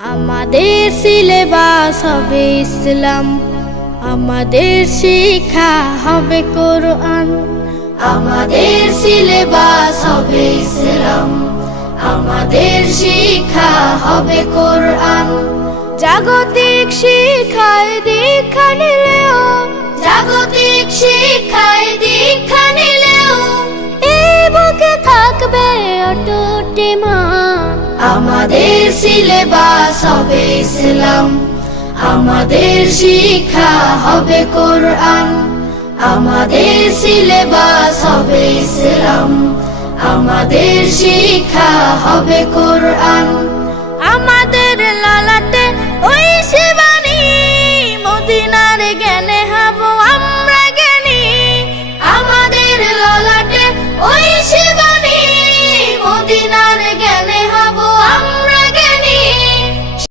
আমাদের সিলেবাস হবে ইসলাম, আমাদের শিক্ষা হবে কোরআন। আমাদের সিলেবাস হবে ইসলাম, আমাদের শিক্ষা হবে কোরআন। জাগতিক শিক্ষায় দীক্ষা নিলেও, জাগতিক শিক্ষায় দীক্ষা নিলেও এই বুকে থাকবে অটুট ঈমান। আমাদের সিলেবাস হবে ইসলাম, আমাদের শিক্ষা হবে কোরআন। আমাদের সিলেবাস হবে ইসলাম, আমাদের শিক্ষা হবে কোরআন।